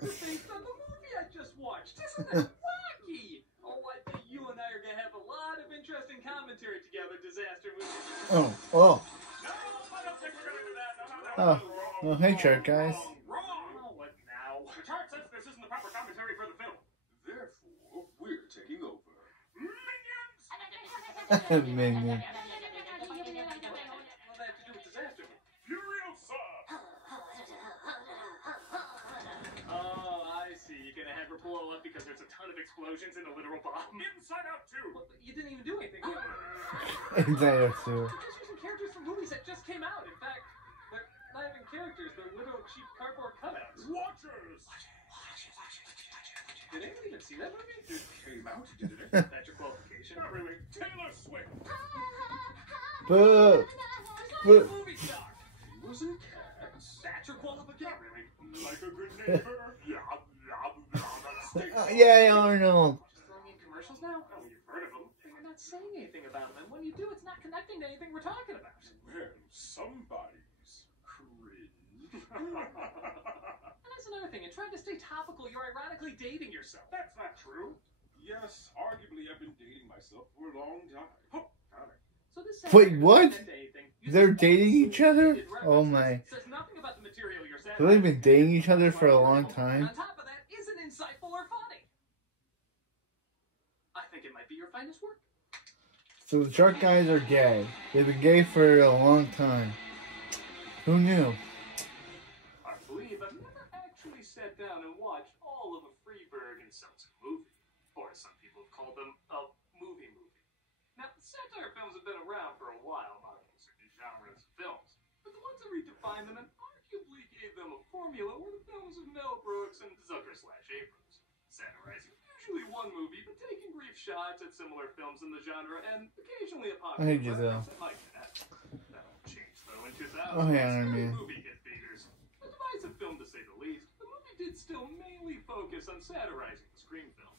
character based on the movie I just watched. Isn't that wacky? Oh, I think you and I are gonna have a lot of interesting commentary together, Disaster Movie. Oh. No, I don't think we're gonna do that. No. Oh, hey, chart guys. Wrong. What now? The chart says this isn't the proper commentary for the film. Therefore, we're taking over. Minions! Minion. What that to do with Disaster Movie? Furiosa! Oh, I see. You're gonna have her blow up because there's a ton of explosions in a literal bomb. Inside Out 2! But you didn't even do anything. Inside Out 2. You're just using characters from movies that just came out. In fact, they're not even characters. They're literal cheap cardboard cutouts. Watchers! Did anyone even see that movie? It came out, didn't it? That's your qualification. Not really. Taylor Swift! Boo! Boo! Movie star! He was in Cats. That's your qualification. Not really. Like a good neighbor. Yay, Arnold! Just throwing in commercials now? Oh, you've heard of them. And we're not saying anything about them. And when you do, it's not connecting to anything we're talking about. Well, somebody's cringe. And that's another thing. In trying to stay topical, you're ironically dating yourself. That's not true. Yes, arguably I've been dating myself for a long time. Oh, got it. So this Wait, what? They're dating each other? Oh my. Says nothing about the material you're So they've been dating each other for a long time? On top of that, isn't insightful or funny. I think it might be your finest work. So the shark guys are gay. They've been gay for a long time. Who knew? I believe I've never actually sat down and watched all of a Freeberg and Seltzer movie. Or as some people have called them, a movie. Now, satire films have been around for a while, mocking certain genres of films. But the ones that redefined them and arguably gave them a formula were the films of Mel Brooks and Zucker/Abrams. Satirizing usually one movie, but taking brief shots at similar films in the genre and occasionally a popular Giselle. reference like that. That'll change though in 2000. Oh, yeah, I mean. Movie hit theaters. A divisive film to say the least, the movie did still mainly focus on satirizing the Scream film.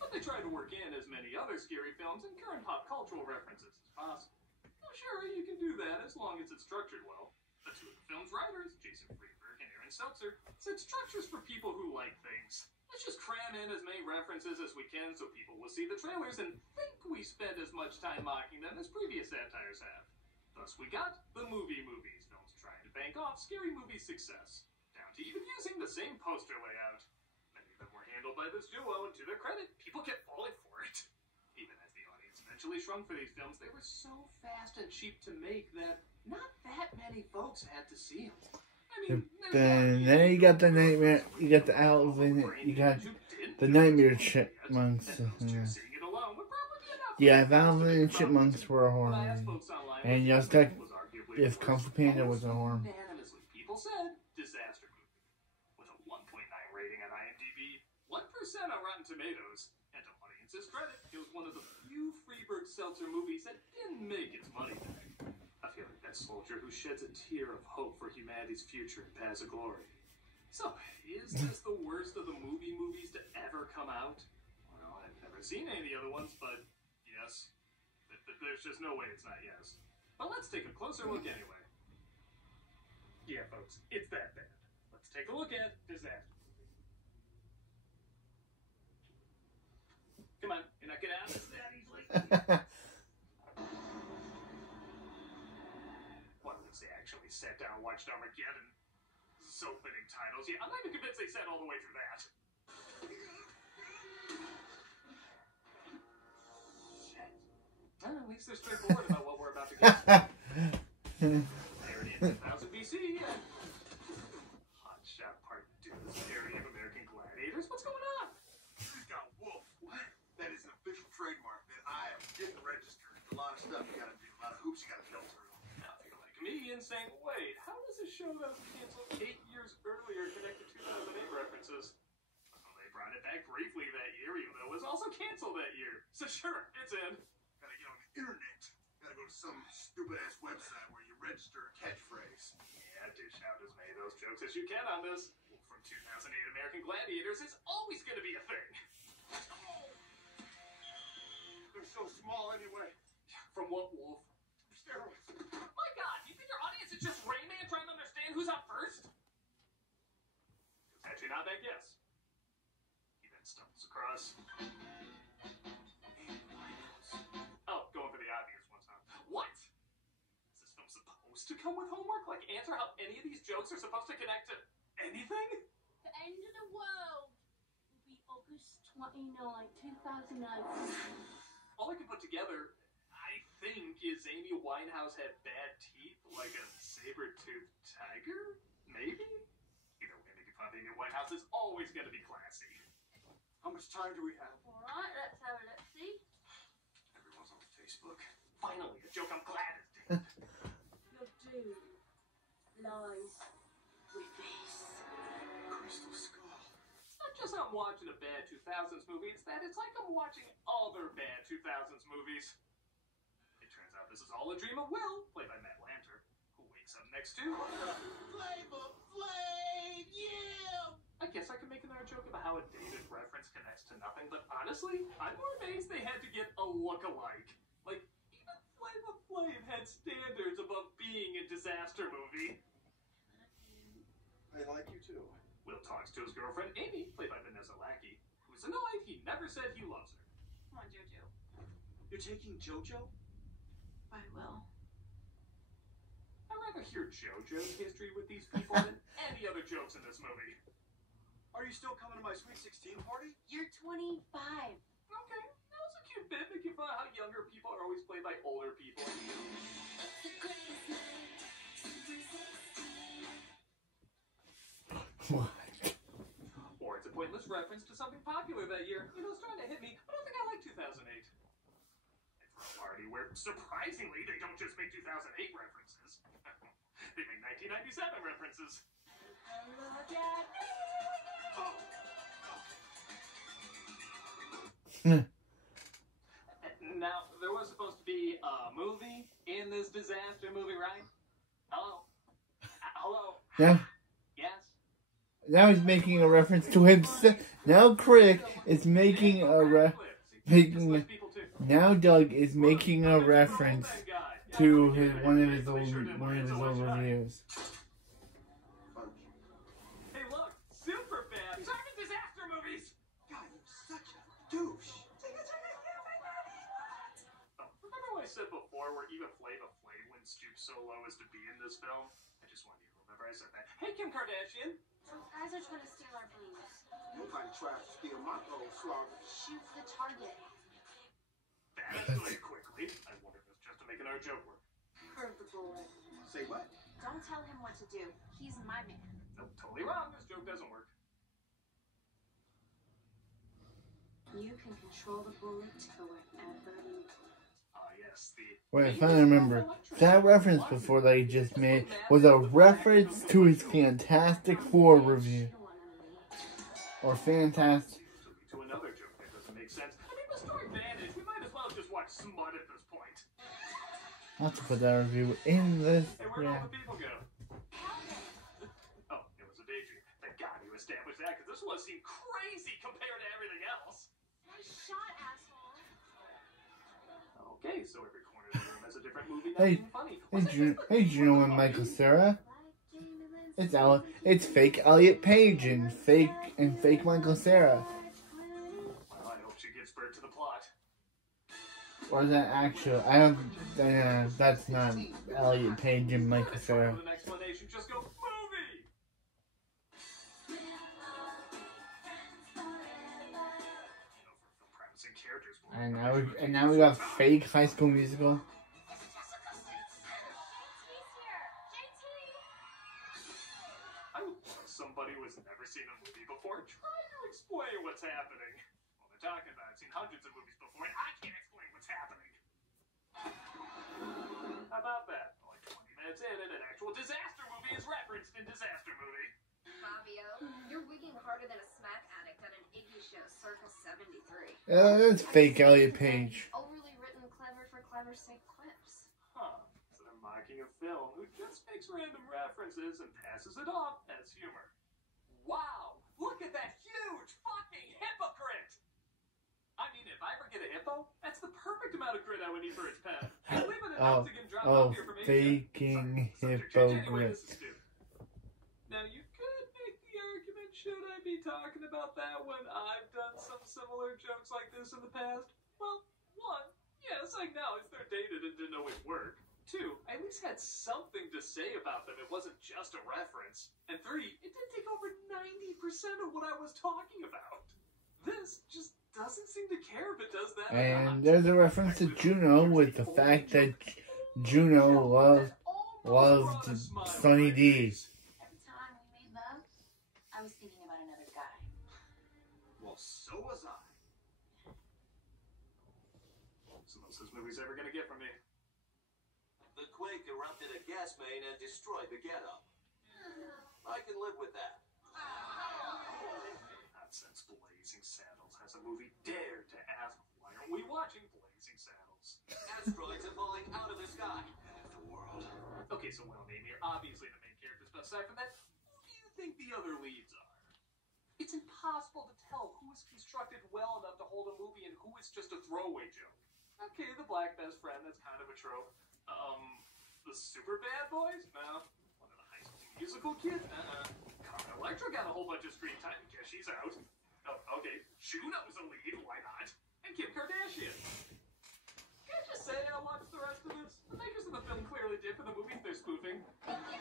But they tried to work in as many other scary films and current pop cultural references as possible. Now, sure, you can do that as long as it's structured well. The two of the film's writers, Jason Freeberg and Aaron Seltzer, said structure's for people who like things. Let's just cram in as many references as we can so people will see the trailers and think we spend as much time mocking them as previous satires have. Thus we got the movies, films trying to bank off scary movie success, down to even using the same poster layout. Many of them were handled by this duo, and to their credit, people kept falling for it. Even as the audience eventually shrunk for these films, they were so fast and cheap to make that not that many folks had to see them. I mean, Then you got the nightmare, you got the Alvin, you got the Nightmare Chipmunks. Yeah, if Alvin and Chipmunks were a horror movie. And just like if Kung Fu Panda was a horror movie. People said disaster movie. With a 1.9 rating on IMDb, 1% on Rotten Tomatoes, and to audience's credit, it was one of the few Freeberg-Seltzer movies that didn't make its money back. I feel like that soldier who sheds a tear of hope for humanity's future in paths of glory. So, is this the worst of the movies to ever come out? Well, I've never seen any of the other ones, but yes. There's just no way it's not yes. But let's take a closer look anyway. Yeah, folks, it's that bad. Let's take a look at Disaster Movie. Come on, you're not gonna ask us that easily. What if they actually sat down and watched Armageddon? So fitting titles. Yeah, I'm not even convinced they sat all the way through that. Shit. Well, at least they're straightforward about what we're about to get to. Parody in 2000 BC. Hot Shot Part 2. This parody of American Gladiators. What's going on? He's got wolf. What? That is an official trademark that I am getting registered. A lot of stuff you gotta do. A lot of hoops you gotta jump through. Now, if you're like me and saying, wait, how does a show that was canceled 8 years earlier connect to 2008 references? Well, they brought it back briefly that year, even though it was also canceled that year. So sure, it's in. Gotta get on the internet. Gotta go to some stupid-ass website where you register a catchphrase. Yeah, dish out as many of those jokes as you can on this. Wolf from 2008 American Gladiators is always going to be a thing. Oh. They're so small anyway. From what, Wolf? Steroids. My God, you think your audience is just Rayman trying to understand who's up first? It's actually not that guess. supposed to come with homework? Like, answer how any of these jokes are supposed to connect to anything? The end of the world will be August 29, 2009. All I can put together, I think, is Amy Winehouse had bad teeth, like a saber-toothed tiger? Maybe? Either way, making fun of Amy Winehouse is always going to be classy. How much time do we have? Alright, let's have a look-see. Everyone's on Facebook. Finally, a joke I'm glad is dead. Your doom lies with this. Crystal Skull. It's not just I'm watching a bad 2000s movie, it's that it's like I'm watching other bad 2000s movies. It turns out this is all a dream of Will, played by Matt Lanter, who wakes up next to... Flavor Flav, yeah! I guess I could make another joke about how a dated reference connects to nothing, but honestly, I'm more amazed they had to get a look-alike. Like, even Flavor Flav had standards above being a disaster movie. I like you too. Will talks to his girlfriend, Amy, played by Vanessa Lackey, who's annoyed he never said he loves her. Come on, Jojo. You're taking JoJo? I will. I'd rather hear JoJo's history with these people than any other jokes in this movie. Are you still coming to my Sweet 16 party? You're 25. Okay, that was a cute bit, making fun of how younger people are always played by older people. What? Or it's a pointless reference to something popular that year. You know, it's trying to hit me. I don't think I like 2008. They throw a party where, surprisingly, they don't just make 2008 references. They make 1997 references. Look at me. Now, there was supposed to be a movie in this disaster movie, right? Hello? Hello? Now, Yes? now he's making a reference to himself. Now Critic is making a now Doug is making a reference to one of his old reviews. Hey, look! Super bad! Talking disaster movies! God, you're such a douche. Remember what I said before where even Flavor Flav wouldn't stoop so low as to be in this film? I just want you to remember I said that. Hey, Kim Kardashian! Some guys are trying to steal our booze. Nobody tries to steal my cold slaughter. Shoot the target. That escalated quickly. I wonder if it's just to make another joke work. Curve the bullet. Say what? Don't tell him what to do. He's my man. Nope, totally wrong. This joke doesn't work. You can control the bullet to wherever you want. Yes, the... Wait, if I remember, that reference before that he just made was a reference to his Fantastic Four review. Or Fantastic... To another joke that doesn't make sense. I mean, with story Vantage, we might as well just watch smut at this point. I'll have to put that review in this. Hey, where'd all the people go? Oh, it was a daydream. Thank God you established that, because this one seemed crazy compared to everything else. Nice shot, asshole. Okay, so every corner of the room has a different movie. Hey, Juno and Michael Cera. It's fake Elliot Page and fake Michael Cera. Well, I hope she gets spurred to the plot. Or is that actual? I don't. That's not Elliot Page and Michael Cera. With an explanation, just go movie. For promising characters. And now we got fake High School Musical. I would love somebody who has never seen a movie before try to explain what's happening. Well, they're talking about it. I've seen hundreds of movies before, and I can't explain what's happening. How about that? Like 20 minutes in, and an actual disaster movie is referenced in disaster movie. Fabio, you're wigging harder than a smack addict at an Iggy show circa 73. That's fake Elliot Page. Overly written clever for clever's sake clips. Huh. So they're mocking a film who just makes random references and passes it off as humor. Wow! Look at that huge fucking hypocrite! I mean, if I ever get a hippo, that's the perfect amount of grit I would need for its pen. I'll leave it enough to get dropped off here from Asia. Faking Subject change anyway, hypocrite. this is stupid. Now, you could make the argument, should I be talking about that when I've done some similar jokes like this in the past? Well, one, yes, I acknowledge they're dated and didn't always work. 2, I at least had something to say about them. It wasn't just a reference. And 3, it did take over 90% of what I was talking about. This just doesn't seem to care if it does that or And not. there's a reference to Juno with the fact that Juno loved Sunny D. Every time we made love, I was thinking about another guy. Well, so was I. So what's this movie's ever gonna get from me? The quake erupted a gas main and destroyed the ghetto. I can live with that. Not since Blazing Saddles has a movie dared to ask, why aren't we watching Blazing Saddles? Asteroids are falling out of the sky. The world. Okay, so well named here, obviously the main characters, but aside from that, who do you think the other leads are? It's impossible to tell who is constructed well enough to hold a movie and who is just a throwaway joke. Okay, the black best friend, that's kind of a trope. The super bad boys? No. One of the high school musical kids? Carmen Electra got a whole bunch of screen time because she's out. Oh, okay, Juno's a lead, why not? And Kim Kardashian. Can I just say I watched the rest of this? The makers of the film clearly did for the movies they're spoofing. Are you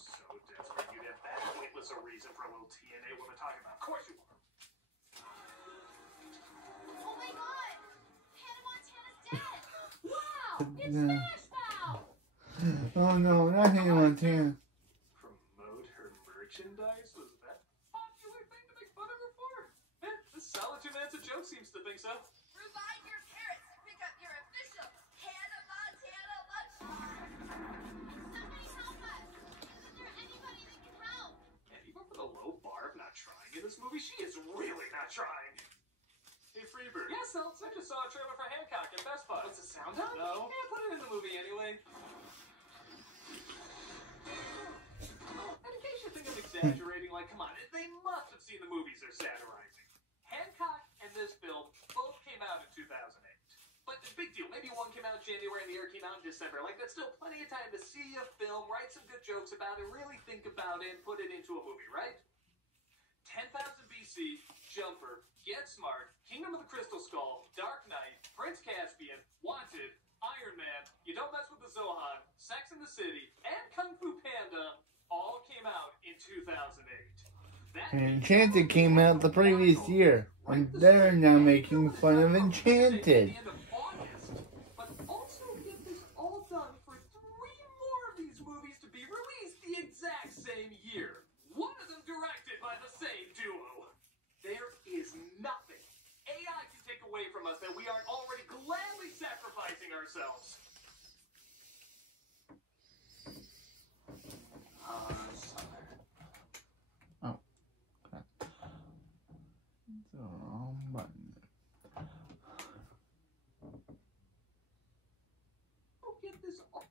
so desperate you'd have that pointless a reason for a little TNA woman talking about? Of course you are. Oh my god! Hannah Montana's dead! Wow! It's No. Smash Mouth! Oh no, not Hannah Montana. Promote her merchandise? Was that a popular thing to make fun of her for? This solid 2 minutes of joke seems to think so. Revive your parents and pick up your official Hannah Montana lunch bar! Somebody help us! Isn't there anybody that can help? And even for the low bar of not trying in this movie, she is really not trying. Hey, Freebird. Yes, Seltz. I just saw a trailer for Hancock at Best Buy. What's the sound on? No. Yeah, put it in the movie anyway. And in case you think I'm exaggerating, like, come on, they must have seen the movies they're satirizing. Hancock and this film both came out in 2008. But big deal. Maybe one came out in January and the other came out in December. Like, that's still plenty of time to see a film, write some good jokes about it, really think about it, and put it into a movie, right? 10,000 BC, Jumper, Get Smart, Kingdom of the Crystal Skull, Dark Knight, Prince Caspian, Wanted, Iron Man, You Don't Mess with the Zohan, Sex and the City, and Kung Fu Panda all came out in 2008. That And Enchanted came out the previous year, and they're now making fun of Enchanted. But also get this all done for 3 more of these movies to be released the exact same year. One of them directed by the same duo. There is nothing AI can take away from us that we aren't already gladly sacrificing ourselves. Summer. Oh, crap. The wrong button. Oh, get this all.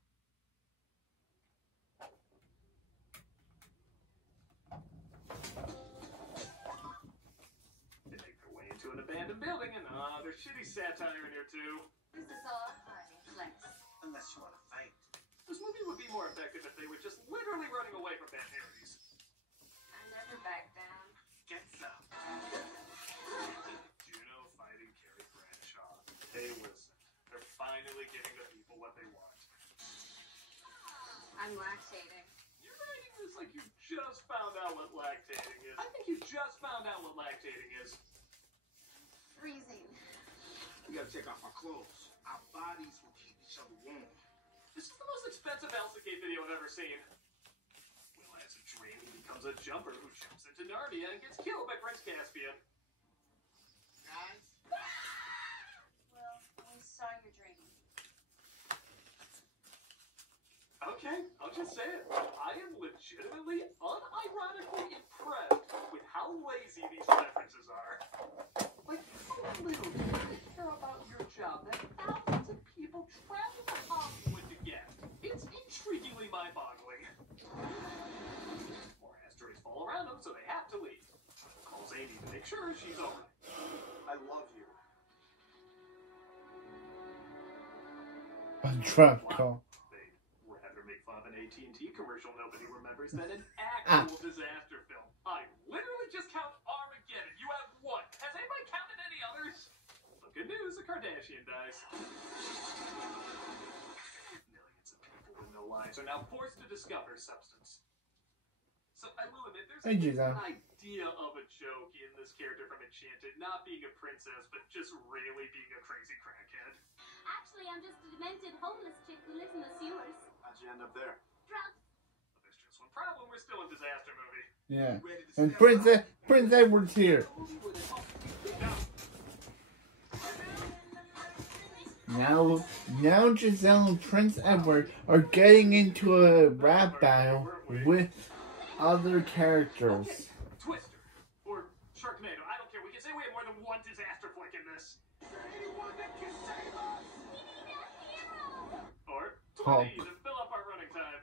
They make their way into an abandoned building, and there's shitty satire in here too. Is this all? Flex. Unless you want to fight. This movie would be more effective if they were just literally running away from bad parodies. I never back down. Get some. Juno fighting Carrie Bradshaw. Hey, listen. They're finally giving the people what they want. I'm lactating. You're writing this like you just found out what lactating is. I think you just found out what lactating is. Freezing. We gotta take off our clothes. Our bodies will keep each other warm. This is the most expensive Elsacate video I've ever seen. Will has a dream he becomes a jumper who jumps into Narnia and gets killed by Prince Caspian. Guys? Well, we saw your dream. Okay, I'll just say it. I am legitimately, unironically impressed with how lazy these references are. Like, how little do you care about your job that thousands of people travel to Hollywood to get? It's intriguingly mind-boggling. More asteroids fall around them, so they have to leave. Calls Amy to make sure she's alright. I love you. A drop call. They'd rather make fun of an AT&T commercial nobody remembers than an actual disaster film. I literally just count Armageddon. You have one. Has anybody counted any others? The good news, a Kardashian dies. Millions of people with no lives are now forced to discover substance. So I will admit, there's an idea of a joke in this character from Enchanted not being a princess, but just really being a crazy crackhead. Actually, I'm just a demented homeless chick who lives in the sewers. How'd you end up there? Drugs. But there's just one problem, we're still in disaster movie. Yeah. Ready to And step Prince Edward's here. Now Giselle and Prince Edward are getting into a rap battle with other characters. Okay. Twister. Or Sharknado. I don't care. We can say we have more than one disaster flick in this. Is there anyone that can save us? We need a hero. Or Hulk. 20 to fill up our running time.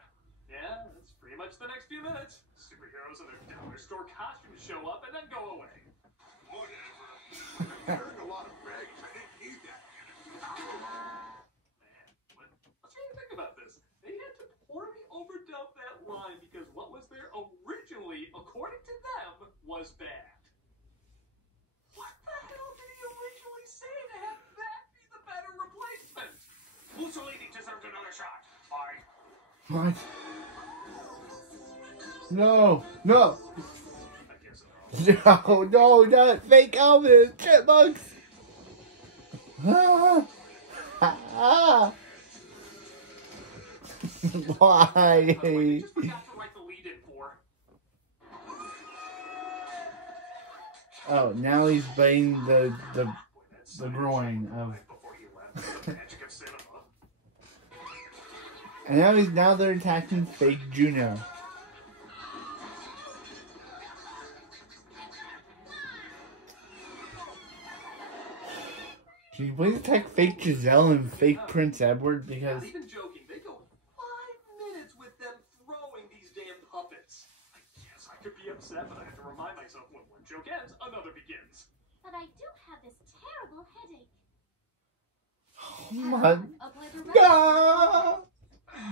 Yeah, that's pretty much the next few minutes. Superheroes in their dollar store costumes show up and then go away. Whatever. I heard a lot of bragging. I didn't need that. Man, let's really think about this. They had to poorly overdub that line because what was there originally, according to them, was bad. What the hell did he originally say to have that be the better replacement? Mussolini deserved another shot. Bye. What? No, no, I guess so. no, not fake Elvis, chipmunks. Ah, ah. Why? We just forgot to write the lead in for. Oh, now he's biting the Boy, that's groin of, before he left. The magic of cinema. and now they're attacking fake Juno. Can you please attack fake Giselle and fake Prince Edward? Because Not even joking, they go 5 minutes with them throwing these damn puppets. I guess I could be upset, but I have to remind myself when one joke ends, another begins. But I do have this terrible headache. what? Apply the rest. No!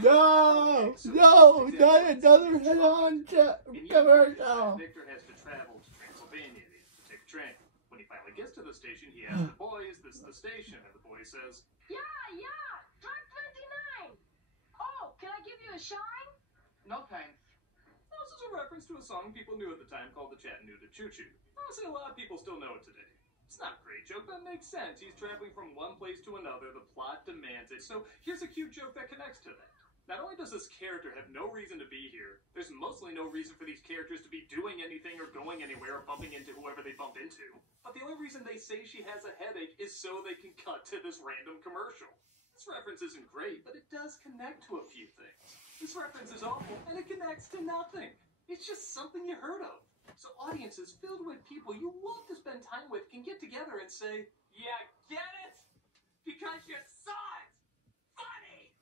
No! No! Not another head-on commercial! Victor has to travel to Transylvania to take a train. When he finally gets to the station, he asks the boy, "Is this the station?" And the boy says, Yeah, track 29. Oh, can I give you a shine? No thanks. This is a reference to a song people knew at the time called the Chattanooga Choo Choo. Honestly, a lot of people still know it today. It's not a great joke, but it makes sense. He's traveling from one place to another. The plot demands it. So here's a cute joke that connects to that. Not only does this character have no reason to be here, there's mostly no reason for these characters to be doing anything or going anywhere or bumping into whoever they bump into. But the only reason they say she has a headache is so they can cut to this random commercial. This reference isn't great, but it does connect to a few things. This reference is awful, and it connects to nothing. It's just something you heard of. So audiences filled with people you love to spend time with can get together and say, "Yeah, get it? Because you saw it! Funny!"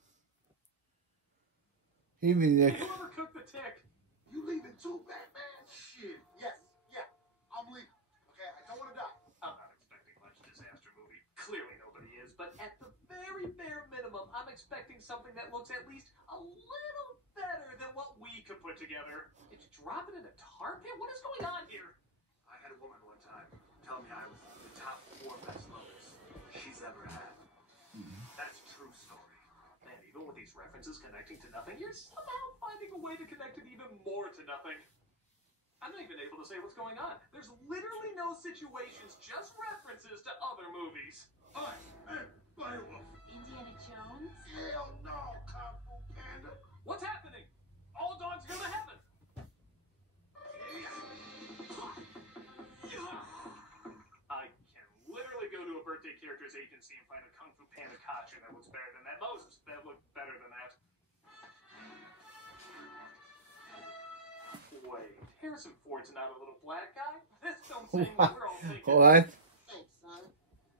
Even Hey, whoever cooked the tick? You leaving too, Batman? Shit. Yes. Yeah. I'm leaving. Okay. I don't want to die. I'm not expecting much disaster movie. Clearly nobody is, but at the very bare minimum, I'm expecting something that looks at least a little better than what we could put together. Did you drop it in a tar pit? What is going on here? I had a woman one time tell me I was the top 4 best lovers she's ever had. That's a true story. Man, even with these references connecting to nothing, you're somehow finding a way to connect it even more to nothing. I'm not even able to say what's going on. There's literally no situations, just references to other movies. Hey, Beowulf. Indiana Jones? Hell no, Kung Fu Panda. What's happening? All dogs go to heaven. I can literally go to a birthday character's agency and find a Kung Fu Panda costume that looks better than that. Most that look better than that. Wait, Harrison Ford's not a little black guy? This film's saying what we're all thinking. what? Thanks, son.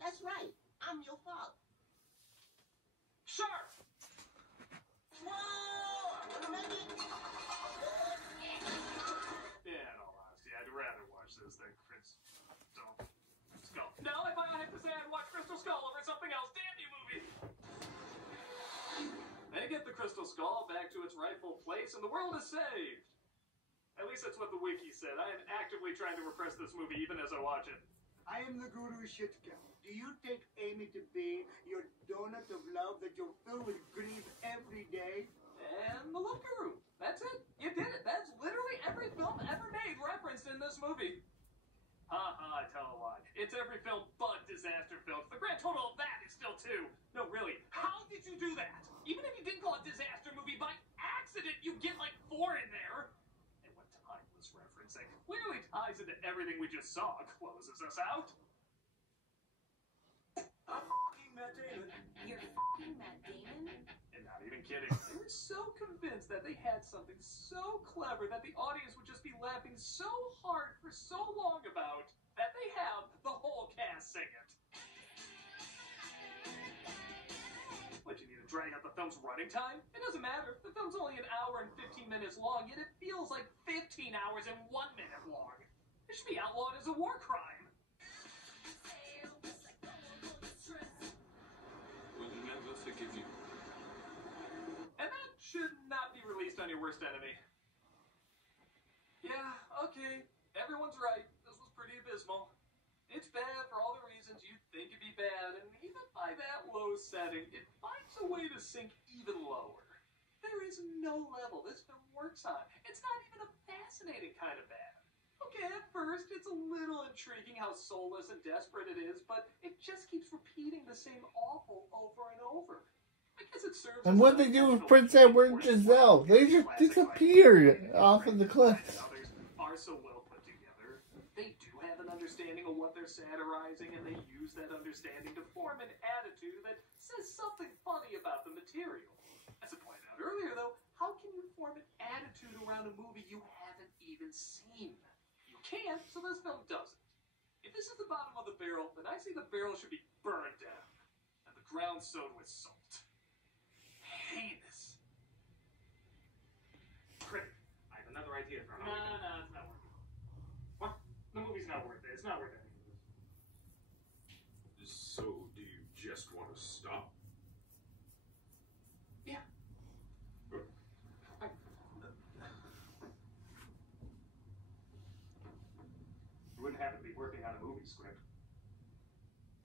That's right. I'm your father. Sure! Yeah, in all honesty, I'd rather watch this than Crystal Skull. No, if I have to say I'd watch Crystal Skull over something else, damn you, movie! They get the Crystal Skull back to its rightful place and the world is saved. At least that's what the wiki said. I am actively trying to repress this movie even as I watch it. I am the Guru Shitka. Do you take Amy to be your donut of love that you'll fill with grief every day? And the Love Guru. That's it. You did it. That's literally every film ever made referenced in this movie. I tell a lie. It's every film but disaster films. The grand total of that is still 2. No, really. How did you do that? Even if you didn't call it disaster movie by accident, you get like 4 in there. And what timeless referencing clearly ties into everything we just saw, closes us out. I'm fucking Matt Damon. You're f***ing Matt Damon? And not even kidding. They were so convinced that they had something so clever that the audience would just be laughing so hard for so long about that they have the whole cast sing it. What, you need to drag out the film's running time? It doesn't matter. The film's only 1 hour and 15 minutes long, yet it feels like 15 hours and 1 minute long. It should be outlawed as a war crime. Will never forgive you. And that should not be released on your worst enemy. Yeah, okay. Everyone's right. This was pretty abysmal. It's bad for all the reasons you'd think it'd be bad, and even by that low setting, it finds a way to sink even lower. There is no level this film works on. It's not even a fascinating kind of bad. Okay, at first, it's a little intriguing how soulless and desperate it is, but it just keeps repeating the same awful over and over. I guess it serves. And what they do with Prince Edward and Giselle? They just disappeared off of the cliff. Others are so well put together. They do have an understanding of what they're satirizing, and they use that understanding to form an attitude that says something funny about the material. As I pointed out earlier, though, how can you form an attitude around a movie you haven't even seen? You can't, so this film doesn't. If this is the bottom of the barrel, then I say the barrel should be burned down, and the ground sowed with salt. Heinous. Critic, I have another idea for how No, it's not working. What? The movie's not worth it. It's not worth any of this. So, do you just want to stop? Yeah. You wouldn't happen to be working on a movie script.